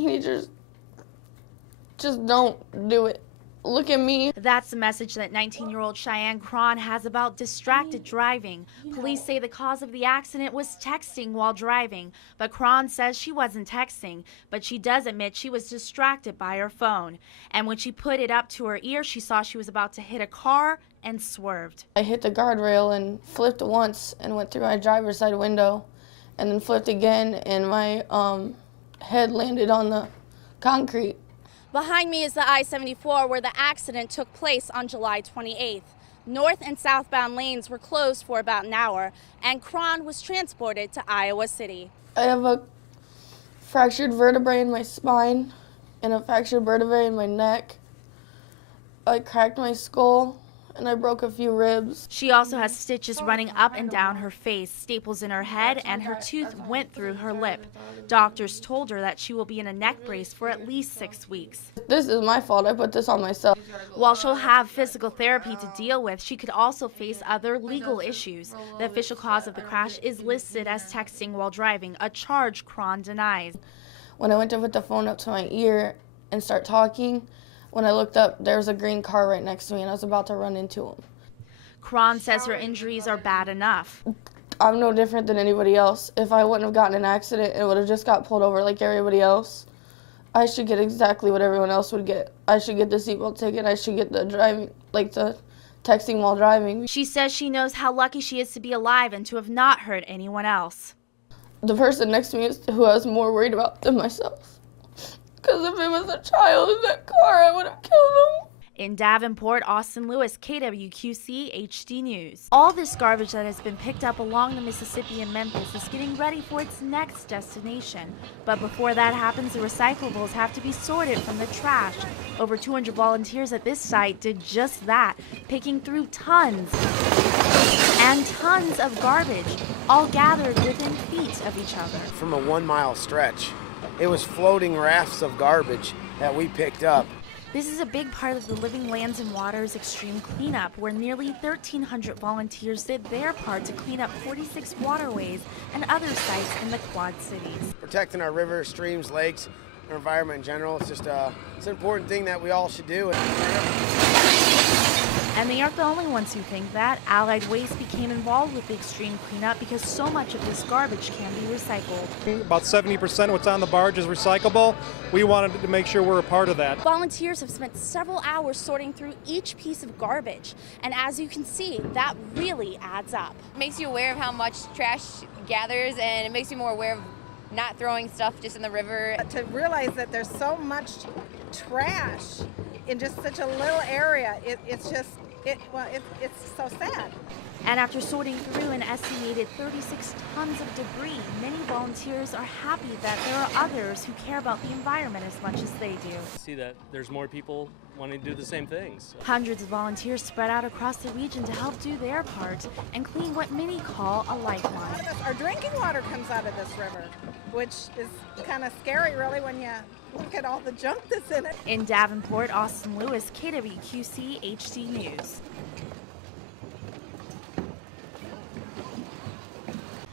teenagers just don't do it. Look at me. That's the message that 19-year-old Cheyenne Cron has about distracted driving. Police say the cause of the accident was texting while driving, but Cron says she wasn't texting, but she does admit she was distracted by her phone. And when she put it up to her ear, she saw she was about to hit a car and swerved. I hit the guardrail and flipped once and went through my driver's side window, and then flipped again, and my head landed on the concrete. Behind me is the I-74 where the accident took place on July 28th. North and southbound lanes were closed for about an hour, and Cron was transported to Iowa City. I have a fractured vertebrae in my spine and a fractured vertebrae in my neck. I cracked my skull and I broke a few ribs. She also has stitches running up and down her face, staples in her head, and her tooth went through her lip. Doctors told her that she will be in a neck brace for at least 6 weeks. This is my fault. I put this on myself. While she'll have physical therapy to deal with, she could also face other legal issues. The official cause of the crash is listed as texting while driving, a charge Cron denies. When I went to put the phone up to my ear and start talking, when I looked up, there was a green car right next to me, and I was about to run into him. Cron says her injuries are bad enough. I'm no different than anybody else. If I wouldn't have gotten in an accident and would have just got pulled over like everybody else, I should get exactly what everyone else would get. I should get the seatbelt ticket. I should get the driving, like the texting while driving. She says she knows how lucky she is to be alive and to have not hurt anyone else. The person next to me is who I was more worried about than myself. Because if it was a child in that car, I would have killed him. In Davenport, Austin Lewis, KWQC HD News. All this garbage that has been picked up along the Mississippi in Memphis is getting ready for its next destination. But before that happens, the recyclables have to be sorted from the trash. Over 200 volunteers at this site did just that, picking through tons and tons of garbage, all gathered within feet of each other. From a 1 mile stretch, it was floating rafts of garbage that we picked up. This is a big part of the Living Lands and Waters Extreme Cleanup, where nearly 1,300 volunteers did their part to clean up 46 waterways and other sites in the Quad Cities. Protecting our rivers, streams, lakes, our environment in general, it's just it's an important thing that we all should do. And they aren't the only ones who think that. Allied Waste became involved with the extreme cleanup because so much of this garbage can be recycled. About 70% of what's on the barge is recyclable. We wanted to make sure we're a part of that. Volunteers have spent several hours sorting through each piece of garbage, and as you can see, that really adds up. It makes you aware of how much trash gathers, and it makes you more aware of not throwing stuff just in the river. To realize that there's so much trash in just such a little area, it's so sad. And after sorting through an estimated 36 tons of debris, many volunteers are happy that there are others who care about the environment as much as they do. See that there's more people wanting to do the same things. Hundreds of volunteers spread out across the region to help do their part and clean what many call a lifeline. Our drinking water comes out of this river, which is kind of scary really when you look at all the junk that's in it. In Davenport, Austin Lewis, KWQC HD News.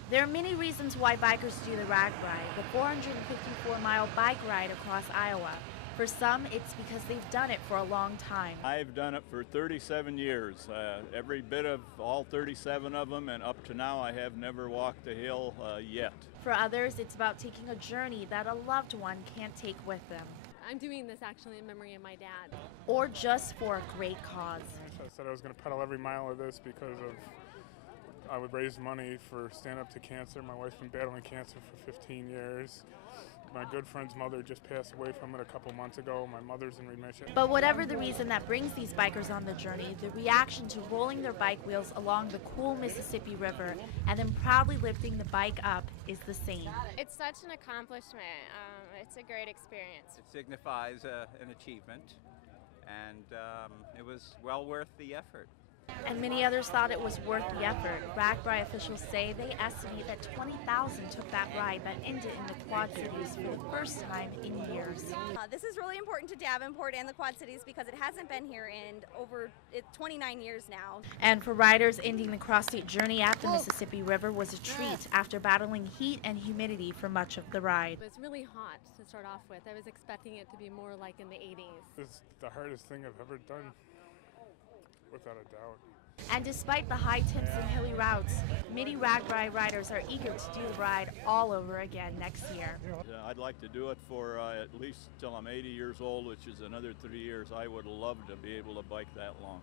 There are many reasons why bikers do the Rag Ride, the 454-mile bike ride across Iowa. For some, it's because they've done it for a long time. I've done it for 37 years, every bit of all 37 of them, and up to now I have never walked a hill yet. For others, it's about taking a journey that a loved one can't take with them. I'm doing this actually in memory of my dad. Or just for a great cause. I said I was going to pedal every mile of this because I would raise money for Stand Up to Cancer. My wife's been battling cancer for 15 years. My good friend's mother just passed away from it a couple months ago. My mother's in remission. But whatever the reason that brings these bikers on the journey, the reaction to rolling their bike wheels along the cool Mississippi River and then proudly lifting the bike up is the same. It's such an accomplishment. It's a great experience. It signifies an achievement, and it was well worth the effort. And many others thought it was worth the effort. RAGBRAI officials say they estimate that 20,000 took that ride that ended in the Quad Cities for the first time in years. This is really important to Davenport and the Quad Cities because it hasn't been here in over 29 years now. And for riders, ending the cross-state journey at the Mississippi River was a treat after battling heat and humidity for much of the ride. It's really hot to start off with. I was expecting it to be more like in the 80s. It's the hardest thing I've ever done, without a doubt. And despite the high temps and hilly routes, many RAGBRAI riders are eager to do the ride all over again next year. I'd like to do it for at least till I'm 80 years old, which is another 3 years. I would love to be able to bike that long.